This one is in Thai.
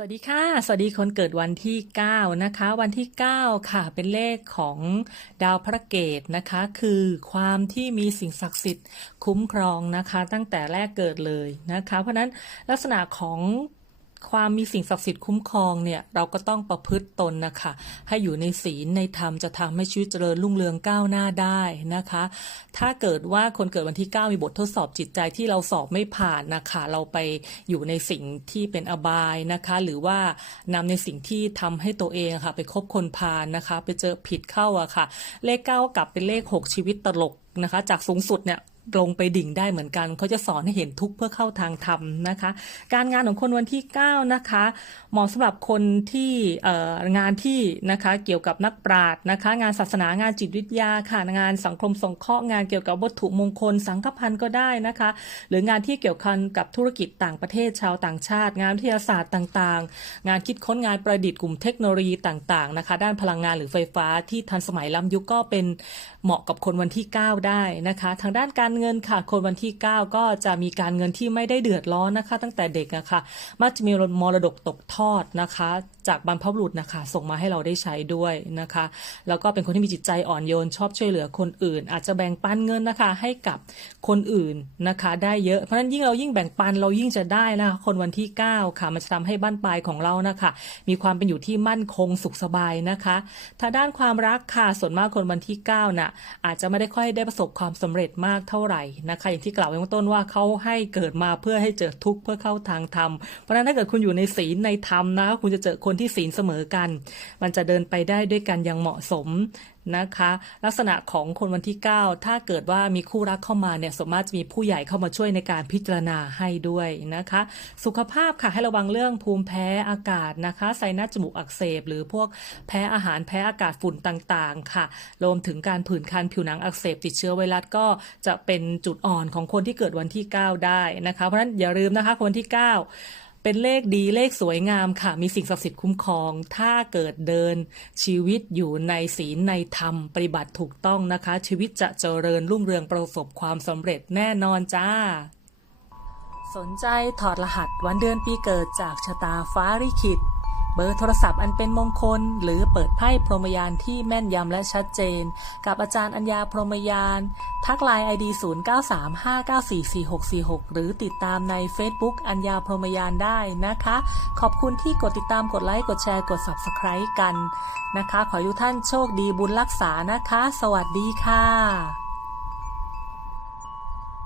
สวัสดีค่ะ สวัสดีคนเกิดวันที่ 9 นะคะ วันที่ 9 ค่ะ เป็นเลขของดาวพระเกตนะคะ คือความที่มีสิ่งศักดิ์สิทธิ์คุ้มครองนะคะ ตั้งแต่แรกเกิดเลยนะคะ เพราะฉะนั้นลักษณะของ ความมีสิ่งศักดิ์สิทธิ์คุ้มครองเนี่ยเราก็ต้องประพฤติตนนะคะ ให้อยู่ในศีลในธรรมจะทำให้ชีวิตเจริญรุ่งเรืองก้าวหน้าได้นะคะ ถ้าเกิดว่าคนเกิดวันที่ 9 มีบททดสอบจิตใจที่เราสอบไม่ผ่านนะคะ เราไปอยู่ในสิ่งที่เป็นอบายนะคะ หรือว่านำในสิ่งที่ทำให้ตัวเองะค่ะ ไปคบคนพาลนะคะ ไปเจอผิดเข้าอะค่ะ เลข 9กลับเป็นเลข 6 ชีวิตตลกนะคะ จากสูงสุดเนี่ยลงไปดิ่งได้เหมือนกัน เขาจะสอนให้เห็นทุกเพื่อเข้าทางธรรมนะคะ การงานของคนวันที่ 9 นะคะเหมาะสำหรับคนที่งานที่นะคะเกี่ยวกับนักปราชญ์นะคะ งานศาสนางานจิตวิทยาค่ะงานสังคมสงเคราะห์งานเกี่ยวกับวัตถุมงคล สังฆพันธ์ก็ได้นะคะ หรืองานที่เกี่ยวข้องกับธุรกิจต่างประเทศชาวต่างชาติ งานวิทยาศาสตร์ต่างๆ งานคิดค้นงานประดิษฐ์กลุ่มเทคโนโลยีต่างๆนะคะ ด้านพลังงานหรือไฟฟ้าที่ทันสมัยล้ำยุคก็เป็นเหมาะกับคนวันที่ 9ได้นะคะ ทางด้านการเงินค่ะ คนวันที่ 9 ก็จะมีการเงินที่ไม่ได้เดือดร้อนนะคะ ตั้งแต่เด็กอะค่ะมักจะมีมรดกตกทอดนะคะ จากบรรพบุรุษนะคะ ส่งมาให้เราได้ใช้ด้วยนะคะ แล้วก็เป็นคนที่มีจิตใจอ่อนโยนชอบช่วยเหลือคนอื่น อาจจะแบ่งปันเงินนะคะให้กับคนอื่นนะคะ ได้เยอะเพราะฉะนั้นยิ่งเรายิ่งแบ่งปันเรายิ่งจะได้นะคะคนวันที่ 9 ค่ะมันจะทำให้บ้านปลายของเรานะคะ มีความเป็นอยู่ที่มั่นคงสุขสบายนะคะทางด้านความรักค่ะส่วนมากคนวันที่9น่ะอาจจะไม่ได้ค่อยได้ประสบความสำเร็จมากเท่าไหร่นะคะอย่างที่กล่าวไว้เบื้องต้นว่าเขาให้เกิดมาเพื่อให้เจอทุกข์เพื่อเข้าทางธรรมเพราะฉะนั้นถ้าเกิดคุณอยู่ในศีลในธรรมนะคุณจะเจอคนที่ศีลเสมอกัน มันจะเดินไปได้ด้วยกันอย่างเหมาะสม นะคะ ลักษณะของคนวันที่ 9 ถ้าเกิดว่ามีคู่รักเข้ามาเนี่ยสมมติจะมีผู้ใหญ่เข้ามาช่วยในการพิจารณาให้ด้วยนะคะ สุขภาพค่ะให้ระวังเรื่องภูมิแพ้อากาศนะคะไซนัสจมูกอักเสบ หรือพวกแพ้อาหารแพ้อากาศฝุ่นต่างๆ ค่ะรวมถึงการผื่นคันผิวหนังอักเสบติดเชื้อไวรัสก็จะเป็นจุดอ่อนของคนที่เกิดวันที่ 9 ได้นะคะ เพราะฉะนั้นอย่าลืมนะคะคนที่ 9 เป็นเลขดีเลขสวยงามค่ะ มีสิ่งศักดิ์สิทธิ์คุ้มครอง ถ้าเกิดเดินชีวิตอยู่ในศีลในธรรม ปฏิบัติถูกต้องนะคะ ชีวิตจะเจริญรุ่งเรืองประสบความสำเร็จแน่นอนจ้า สนใจถอดรหัสวันเดือนปีเกิดจากชะตาฟ้าริขิต เบอร์โทรศัพท์อันเป็นมงคล หรือเปิดไพ่พรหมยานที่แม่นยำและชัดเจน กับอาจารย์อัญญาพรหมยาน ทักไลน์ ID 0935944646 หรือติดตามใน Facebook อัญญาพรหมยานได้นะคะ ขอบคุณที่กดติดตามกดไลค์กดแชร์กด Subscribe กันนะคะ ขอให้ทุกท่านโชคดีบุญรักษานะคะ สวัสดีค่ะ